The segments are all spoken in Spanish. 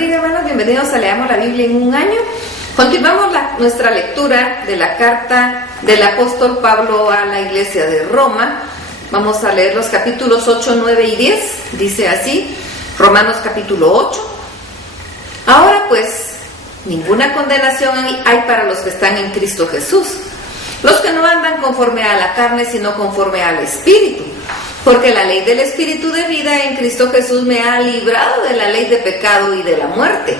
bendiga, hermanos. Bienvenidos a Leamos la Biblia en un año. Continuamos nuestra lectura de la carta del apóstol Pablo a la iglesia de Roma. Vamos a leer los capítulos 8, 9 y 10. Dice así, Romanos capítulo 8. Ahora pues, ninguna condenación hay para los que están en Cristo Jesús, los que no andan conforme a la carne, sino conforme al Espíritu. Porque la ley del Espíritu de vida en Cristo Jesús me ha librado de la ley de pecado y de la muerte.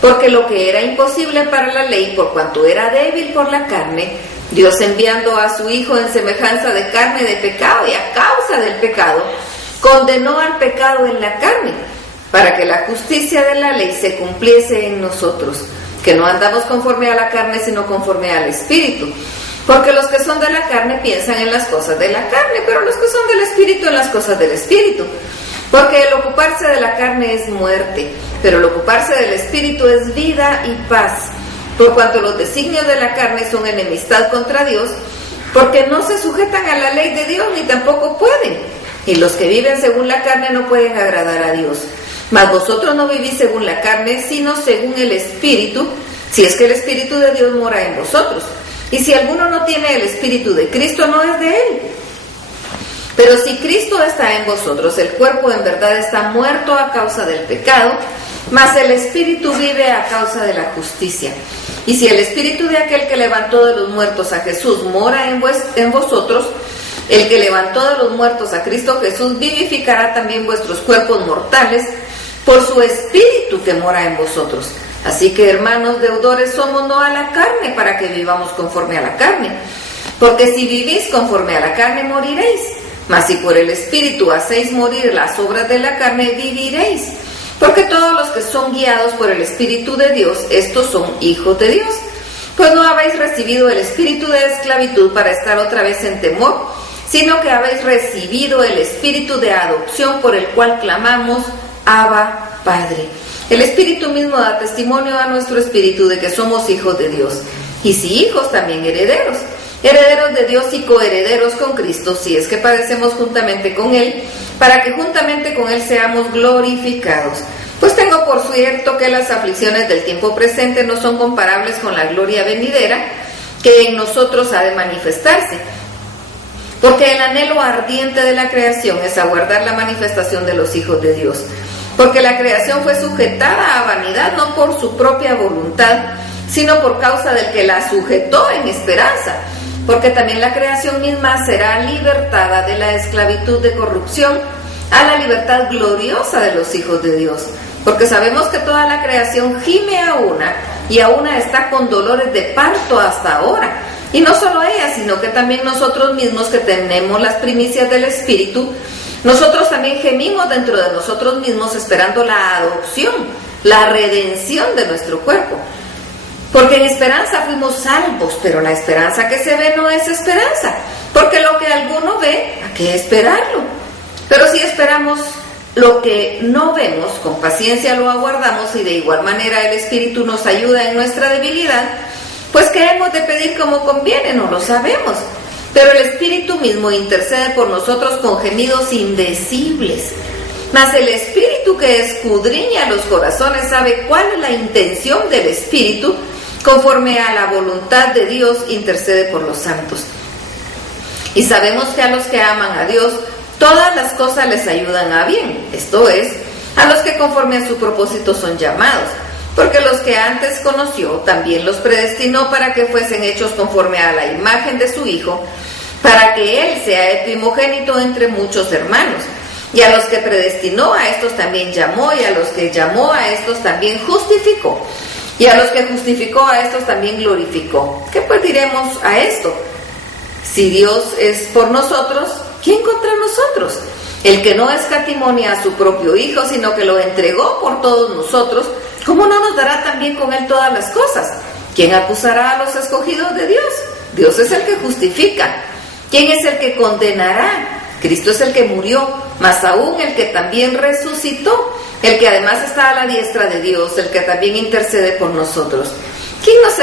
Porque lo que era imposible para la ley, por cuanto era débil por la carne, Dios enviando a su Hijo en semejanza de carne de pecado y a causa del pecado, condenó al pecado en la carne, para que la justicia de la ley se cumpliese en nosotros, que no andamos conforme a la carne, sino conforme al Espíritu. Porque los que son de la carne piensan en las cosas de la carne, pero los que son del Espíritu en las cosas del Espíritu. Porque el ocuparse de la carne es muerte, pero el ocuparse del Espíritu es vida y paz. Por cuanto los designios de la carne son enemistad contra Dios, porque no se sujetan a la ley de Dios ni tampoco pueden. Y los que viven según la carne no pueden agradar a Dios. Mas vosotros no vivís según la carne, sino según el Espíritu, si es que el Espíritu de Dios mora en vosotros. Y si alguno no tiene el Espíritu de Cristo, no es de él. Pero si Cristo está en vosotros, el cuerpo en verdad está muerto a causa del pecado, mas el Espíritu vive a causa de la justicia. Y si el Espíritu de aquel que levantó de los muertos a Jesús mora en vosotros, el que levantó de los muertos a Cristo Jesús vivificará también vuestros cuerpos mortales por su Espíritu que mora en vosotros. Así que, hermanos, deudores somos no a la carne, para que vivamos conforme a la carne. Porque si vivís conforme a la carne, moriréis. Mas si por el Espíritu hacéis morir las obras de la carne, viviréis. Porque todos los que son guiados por el Espíritu de Dios, estos son hijos de Dios. Pues no habéis recibido el espíritu de esclavitud para estar otra vez en temor, sino que habéis recibido el espíritu de adopción, por el cual clamamos, Abba, Padre. El Espíritu mismo da testimonio a nuestro espíritu de que somos hijos de Dios. Y si hijos, también herederos. Herederos de Dios y coherederos con Cristo, si es que padecemos juntamente con Él, para que juntamente con Él seamos glorificados. Pues tengo por cierto que las aflicciones del tiempo presente no son comparables con la gloria venidera, que en nosotros ha de manifestarse. Porque el anhelo ardiente de la creación es aguardar la manifestación de los hijos de Dios. Porque la creación fue sujetada a vanidad no por su propia voluntad, sino por causa del que la sujetó en esperanza. Porque también la creación misma será libertada de la esclavitud de corrupción a la libertad gloriosa de los hijos de Dios. Porque sabemos que toda la creación gime a una, y a una está con dolores de parto hasta ahora. Y no solo ella, sino que también nosotros mismos, que tenemos las primicias del Espíritu, nosotros también gemimos dentro de nosotros mismos, esperando la adopción, la redención de nuestro cuerpo. Porque en esperanza fuimos salvos, pero la esperanza que se ve no es esperanza, porque lo que alguno ve, ¿a qué esperarlo? Pero si esperamos lo que no vemos, con paciencia lo aguardamos, y de igual manera el Espíritu nos ayuda en nuestra debilidad. Pues ¿qué hemos de pedir como conviene? No lo sabemos. Pero el Espíritu mismo intercede por nosotros con gemidos indecibles. Mas el Espíritu que escudriña los corazones sabe cuál es la intención del Espíritu, conforme a la voluntad de Dios intercede por los santos. Y sabemos que a los que aman a Dios, todas las cosas les ayudan a bien, esto es, a los que conforme a su propósito son llamados. Porque los que antes conoció, también los predestinó para que fuesen hechos conforme a la imagen de su Hijo, para que Él sea el primogénito entre muchos hermanos. Y a los que predestinó, a estos también llamó, y a los que llamó, a estos también justificó. Y a los que justificó, a estos también glorificó. ¿Qué pues diremos a esto? Si Dios es por nosotros, ¿quién contra nosotros? El que no escatimó a su propio Hijo, sino que lo entregó por todos nosotros, ¿cómo no nos dará también con Él todas las cosas? ¿Quién acusará a los escogidos de Dios? Dios es el que justifica. ¿Quién es el que condenará? Cristo es el que murió, más aún el que también resucitó, el que además está a la diestra de Dios, el que también intercede por nosotros. ¿Quién nos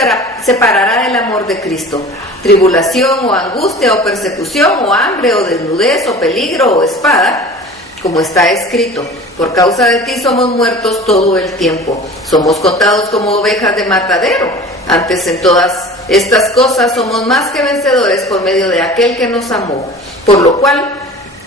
separará del amor de Cristo? ¿Tribulación o angustia o persecución o hambre o desnudez o peligro o espada? como está escrito: por causa de ti somos muertos todo el tiempo, somos contados como ovejas de matadero. Antes en todas estas cosas somos más que vencedores por medio de aquel que nos amó. Por lo cual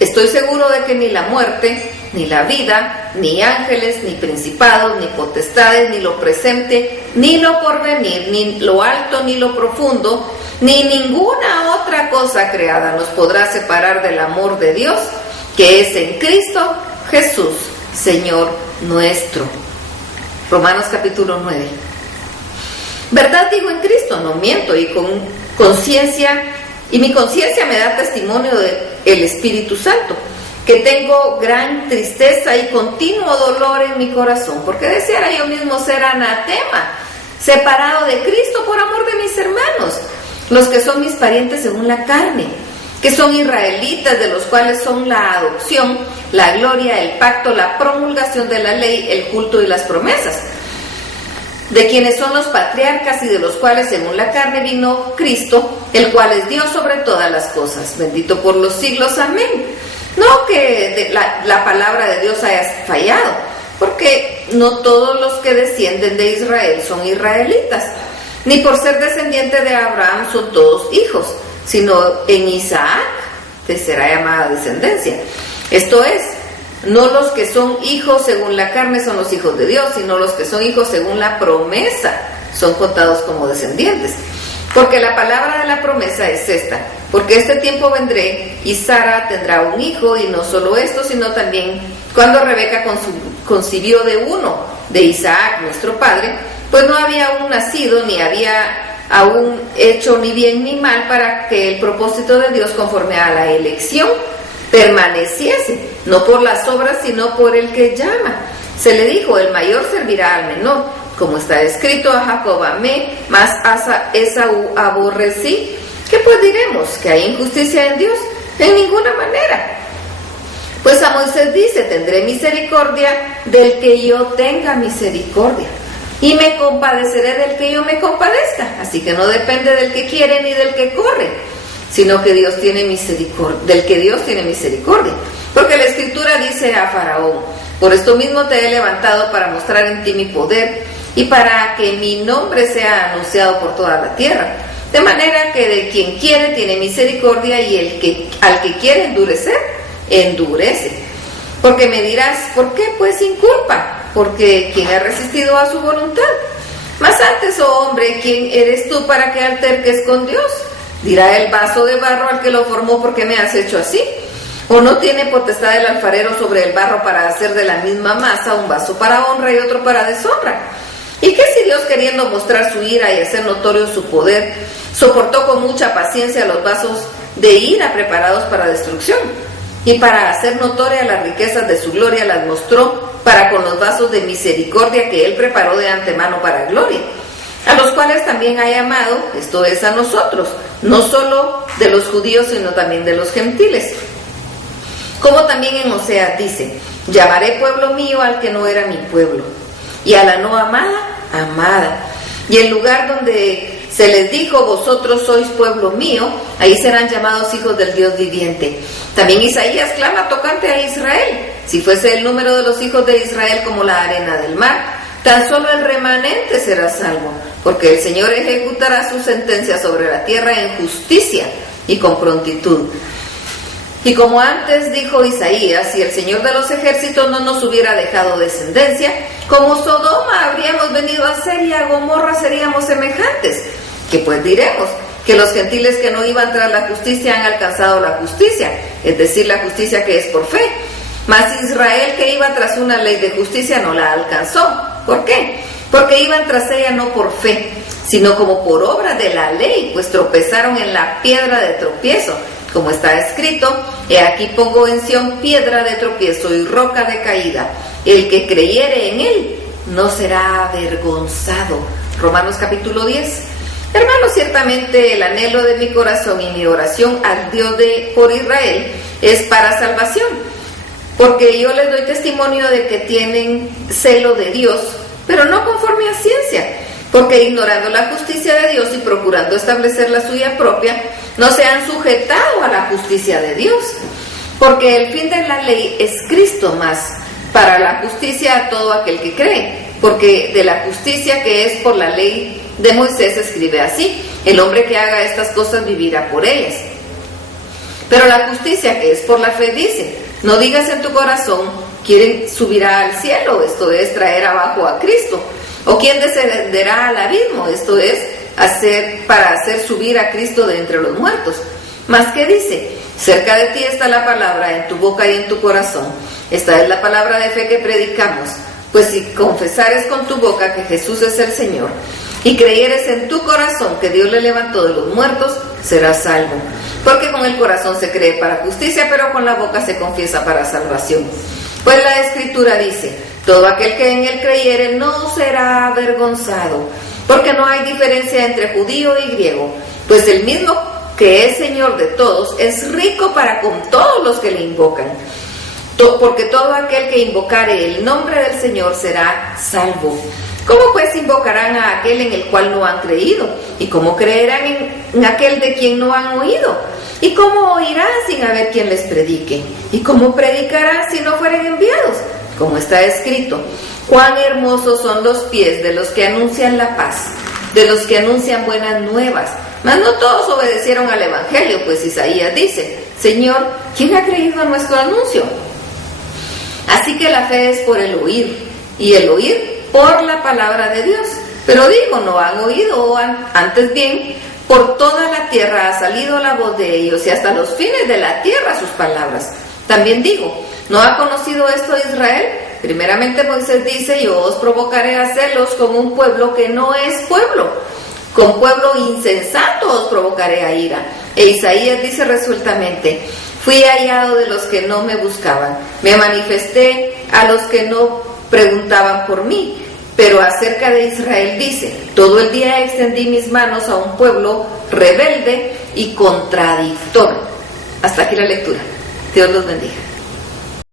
estoy seguro de que ni la muerte, ni la vida, ni ángeles, ni principados, ni potestades, ni lo presente, ni lo porvenir, ni lo alto, ni lo profundo, ni ninguna otra cosa creada nos podrá separar del amor de Dios, que es en Cristo Jesús, Señor nuestro. Romanos capítulo 9. Verdad digo en Cristo, no miento, y con conciencia, y mi conciencia me da testimonio del Espíritu Santo, que tengo gran tristeza y continuo dolor en mi corazón, porque deseara yo mismo ser anatema, separado de Cristo por amor de mis hermanos, los que son mis parientes según la carne, que son israelitas, de los cuales son la adopción, la gloria, el pacto, la promulgación de la ley, el culto y las promesas, de quienes son los patriarcas y de los cuales según la carne vino Cristo, el cual es Dios sobre todas las cosas, bendito por los siglos, amén. No que la palabra de Dios haya fallado, porque no todos los que descienden de Israel son israelitas, ni por ser descendiente de Abraham son todos hijos, sino en Isaac te será llamada descendencia. Esto es, no los que son hijos según la carne son los hijos de Dios, sino los que son hijos según la promesa son contados como descendientes. Porque la palabra de la promesa es esta: porque este tiempo vendré y Sara tendrá un hijo, y no solo esto, sino también cuando Rebeca concibió de uno, de Isaac nuestro padre, pues no había aún nacido, ni había aún hecho ni bien ni mal, para que el propósito de Dios conforme a la elección permaneciese, no por las obras, sino por el que llama. Se le dijo: el mayor servirá al menor. Como está escrito: a Jacob amé, mas a Esaú aborrecí. ¿Qué pues diremos? ¿Que hay injusticia en Dios? En ninguna manera. Pues a Moisés dice: tendré misericordia del que yo tenga misericordia, y me compadeceré del que yo me compadezca. Así que no depende del que quiere ni del que corre, sino que Dios tiene misericordia, del que Dios tiene misericordia. Porque la Escritura dice a Faraón: por esto mismo te he levantado para mostrar en ti mi poder, y para que mi nombre sea anunciado por toda la tierra. De manera que de quien quiere tiene misericordia, y al que quiere endurecer, endurece. Porque me dirás: ¿por qué pues sin culpa? Porque ¿quién ha resistido a su voluntad? Mas antes, oh hombre, ¿quién eres tú para que alterques con Dios? Dirá el vaso de barro al que lo formó: ¿por qué me has hecho así? ¿O no tiene potestad el alfarero sobre el barro para hacer de la misma masa un vaso para honra y otro para deshonra? ¿Y qué si Dios, queriendo mostrar su ira y hacer notorio su poder, soportó con mucha paciencia los vasos de ira preparados para destrucción? Y para hacer notoria las riquezas de su gloria las mostró para con los vasos de misericordia que él preparó de antemano para gloria, a los cuales también ha llamado, esto es, a nosotros, no solo de los judíos, sino también de los gentiles. Como también en Oseas dice: llamaré pueblo mío al que no era mi pueblo, y a la no amada, amada. Y el lugar donde se les dijo: vosotros sois pueblo mío, ahí serán llamados hijos del Dios viviente. También Isaías clama tocante a Israel: si fuese el número de los hijos de Israel como la arena del mar, tan solo el remanente será salvo, porque el Señor ejecutará su sentencia sobre la tierra en justicia y con prontitud. Y como antes dijo Isaías: si el Señor de los ejércitos no nos hubiera dejado descendencia, como Sodoma habríamos venido a ser, y a Gomorra seríamos semejantes. ¿Qué pues diremos? Que los gentiles que no iban tras la justicia han alcanzado la justicia, es decir, la justicia que es por fe. Mas Israel, que iba tras una ley de justicia, no la alcanzó. ¿Por qué? Porque iban tras ella no por fe, sino como por obra de la ley, pues tropezaron en la piedra de tropiezo. Como está escrito: he aquí pongo en Sión piedra de tropiezo y roca de caída. El que creyere en él no será avergonzado. Romanos capítulo 10. Hermanos, ciertamente el anhelo de mi corazón y mi oración al Dios por Israel es para salvación, porque yo les doy testimonio de que tienen celo de Dios, pero no conforme a ciencia, porque ignorando la justicia de Dios y procurando establecer la suya propia, no se han sujetado a la justicia de Dios. Porque el fin de la ley es Cristo, más para la justicia a todo aquel que cree. Porque de la justicia que es por la ley de Moisés escribe así: el hombre que haga estas cosas vivirá por ellas. Pero la justicia que es por la fe dice: no digas en tu corazón, ¿quién subirá al cielo? Esto es, traer abajo a Cristo. ¿O quién descenderá al abismo? Esto es, para hacer subir a Cristo de entre los muertos. Mas ¿qué dice? Cerca de ti está la palabra, en tu boca y en tu corazón. Esta es la palabra de fe que predicamos. Pues si confesares con tu boca que Jesús es el Señor, y creyeres en tu corazón que Dios le levantó de los muertos, serás salvo. Porque con el corazón se cree para justicia, pero con la boca se confiesa para salvación. Pues la Escritura dice: todo aquel que en él creyere no será avergonzado, porque no hay diferencia entre judío y griego, pues el mismo que es Señor de todos es rico para con todos los que le invocan. Porque todo aquel que invocare el nombre del Señor será salvo. ¿Cómo pues invocarán a aquel en el cual no han creído? ¿Y cómo creerán en aquel de quien no han oído? ¿Y cómo oirán sin haber quien les predique? ¿Y cómo predicarán si no fueren enviados? Como está escrito: cuán hermosos son los pies de los que anuncian la paz, de los que anuncian buenas nuevas. Mas no todos obedecieron al Evangelio, pues Isaías dice: Señor, ¿quién ha creído a nuestro anuncio? Así que la fe es por el oír, y el oír por la palabra de Dios. Pero digo, no han oído, antes bien, por toda la tierra ha salido la voz de ellos, y hasta los fines de la tierra sus palabras. También digo, ¿no ha conocido esto Israel? Primeramente Moisés dice: yo os provocaré a celos con un pueblo que no es pueblo, con pueblo insensato os provocaré a ira. E Isaías dice resueltamente: fui hallado de los que no me buscaban, me manifesté a los que no preguntaban por mí. Pero acerca de Israel dice: todo el día extendí mis manos a un pueblo rebelde y contradictor. Hasta aquí la lectura. Dios los bendiga.